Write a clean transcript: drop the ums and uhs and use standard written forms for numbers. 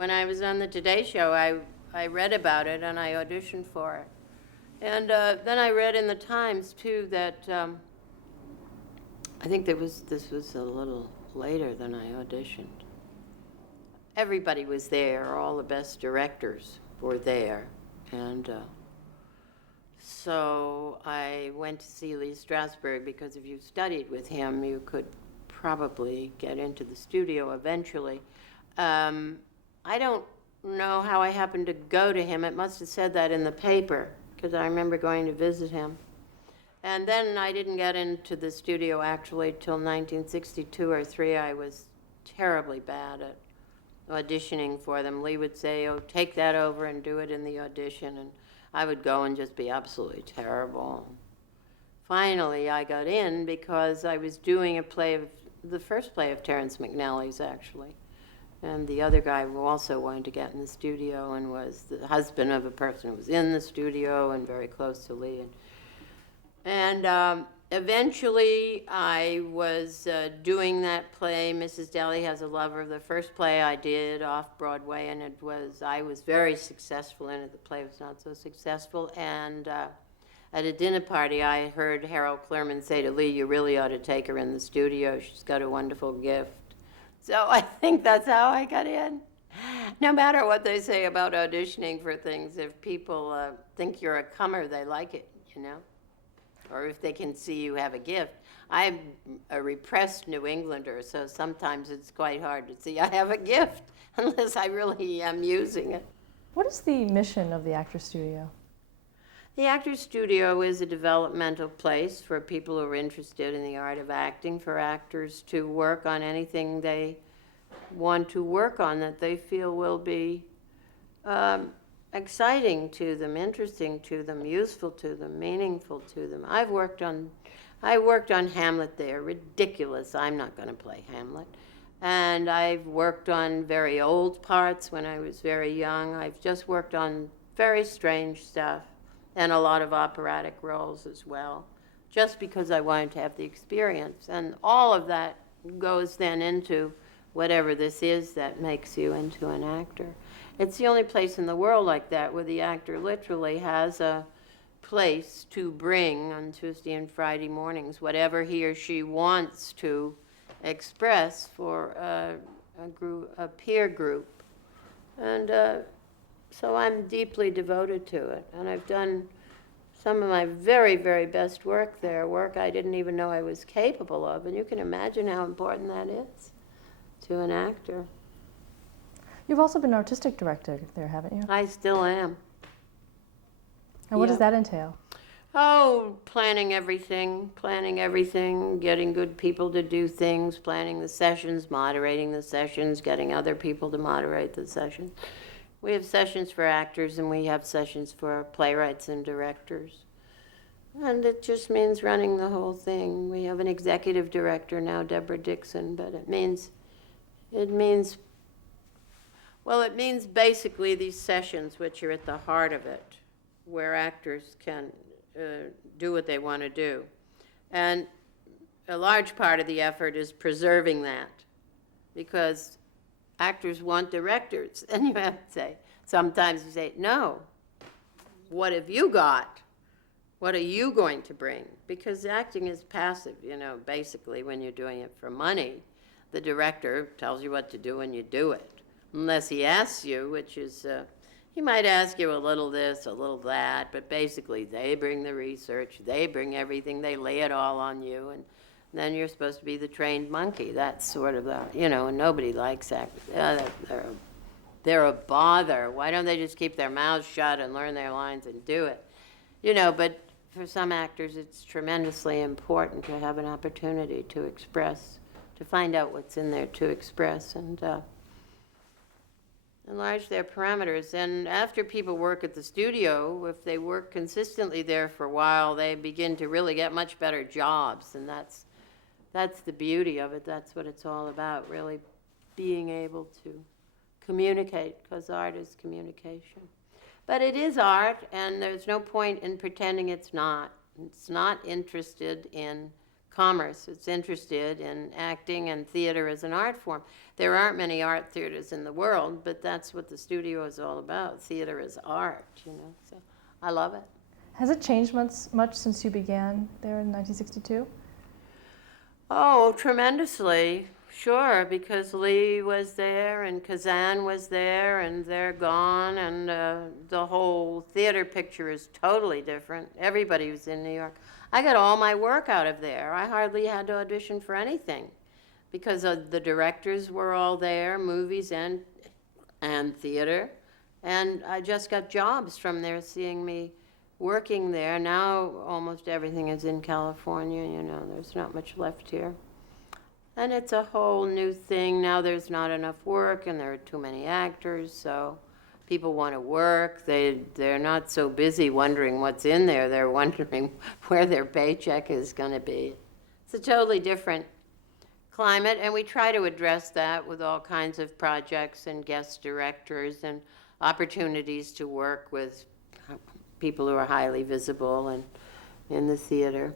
When I was on the Today Show, I read about it and I auditioned for it. And then I read in the Times, too, that I think this was a little later than I auditioned. Everybody was there, all the best directors were there. And so I went to see Lee Strasberg because if you studied with him, you could probably get into the studio eventually. I don't know how I happened to go to him. It must have said that in the paper, because I remember going to visit him. And then I didn't get into the studio actually till 1962 or 3. I was terribly bad at auditioning for them. Lee would say, "Oh, take that over and do it in the audition," and I would go and just be absolutely terrible. Finally, I got in because I was doing the first play of Terrence McNally's, actually. And the other guy who also wanted to get in the studio and was the husband of a person who was in the studio and very close to Lee. And eventually I was doing that play, Mrs. Daly Has a Lover, the first play I did off Broadway, and I was very successful in it. The play was not so successful. And at a dinner party, I heard Harold Clurman say to Lee, "You really ought to take her in the studio. She's got a wonderful gift." So I think that's how I got in. No matter what they say about auditioning for things, if people think you're a comer, they like it, you know? Or if they can see you have a gift. I'm a repressed New Englander, so sometimes it's quite hard to see I have a gift unless I really am using it. What is the mission of the Actors Studio? The Actors Studio is a developmental place for people who are interested in the art of acting, for actors to work on anything they want to work on that they feel will be exciting to them, interesting to them, useful to them, meaningful to them. I worked on Hamlet there, ridiculous. I'm not going to play Hamlet. And I've worked on very old parts when I was very young. I've just worked on very strange stuff and a lot of operatic roles as well, just because I wanted to have the experience. And all of that goes then into whatever this is that makes you into an actor. It's the only place in the world like that where the actor literally has a place to bring on Tuesday and Friday mornings whatever he or she wants to express for a peer group. And so I'm deeply devoted to it. And I've done some of my very, very best work there, work I didn't even know I was capable of. And you can imagine how important that is to an actor. You've also been artistic director there, haven't you? I still am. And what does that entail? Oh, planning everything, getting good people to do things, planning the sessions, moderating the sessions, getting other people to moderate the sessions. We have sessions for actors and we have sessions for playwrights and directors. And it just means running the whole thing. We have an executive director now, Deborah Dixon, but it means basically these sessions, which are at the heart of it, where actors can do what they want to do. And a large part of the effort is preserving that, because actors want directors. And you have to say, sometimes you say, "No, what have you got? What are you going to bring?" Because acting is passive, basically when you're doing it for money. The director tells you what to do and you do it. Unless he asks you, which is, he might ask you a little this, a little that, but basically they bring the research, they bring everything, they lay it all on you, and then you're supposed to be the trained monkey. That's sort of and nobody likes actors. They're a bother. Why don't they just keep their mouths shut and learn their lines and do it? But for some actors it's tremendously important to have an opportunity to express, to find out what's in there to express and enlarge their parameters. And after people work at the studio, if they work consistently there for a while, they begin to really get much better jobs. And that's the beauty of it. That's what it's all about, really being able to communicate, because art is communication. But it is art, and there's no point in pretending it's not. It's not interested in commerce. It's interested in acting and theater as an art form. There aren't many art theaters in the world, but that's what the studio is all about. Theater is art, you know. So I love it. Has it changed much since you began there in 1962? Oh, tremendously. Sure, because Lee was there and Kazan was there and they're gone, and the whole theater picture is totally different. Everybody was in New York. I got all my work out of there. I hardly had to audition for anything because the directors were all there, movies and theater. And I just got jobs from there, seeing me working there. Now almost everything is in California, you know, there's not much left here. And it's a whole new thing. Now there's not enough work and there are too many actors, so people want to work. They're not so busy wondering what's in there. They're wondering where their paycheck is going to be. It's a totally different climate, and we try to address that with all kinds of projects and guest directors and opportunities to work with people who are highly visible and in the theater.